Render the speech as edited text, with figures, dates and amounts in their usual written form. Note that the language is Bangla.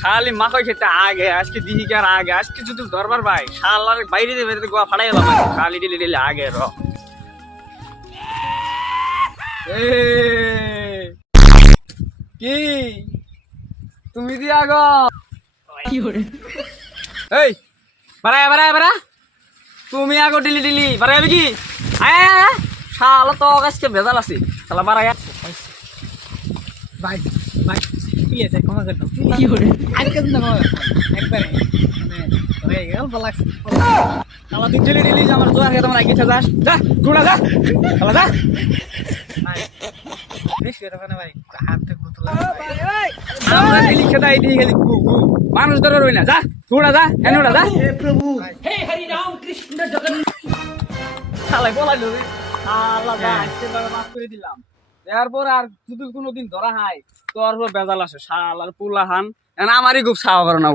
খালি মাথায় খেতে আগে আজকে দিহি কার আগে আজকে যদি দরবার ভাই শালার বাইরে দিয়ে বেরোতে গোয়া ফাটাই গেলাম খালি ডিলে ডিলে আগে র কি তুমি দিয়া গো কি করে এই বাড়ায় বাড়ায় বাড়া তুমি আগো ডিলি ডিলি বাড়াই কি আয় শালা তো আজকে ভেজাল আছে শালা বাড়ায় ভাই ভাই কি আছে ক্ষমা করে দাও কি করে আজকে না একবারে মানে হয়ে গেল বলা শালা তুই ডিলি ডিলি আমার জোয়ার খেতে আমার আগে যাস যা ঘুরা যা শালা যা বেশ করে মানে ভাই হাত থেকে বোতল আমরা ডিলি খেতে আই দিয়ে গেলি গু গু মানুষ দরবার হই না যা ঘুরা যা এনে উড়া যা হে প্রভু শালাই বলাইলো রে শালা যা আজকে বারে মাফ করে দিলাম এরপর আর যদি কোনোদিন ধরা হয় তোর বেজাল আসে শালার পুলাহান আমারই খুব সাহা করে না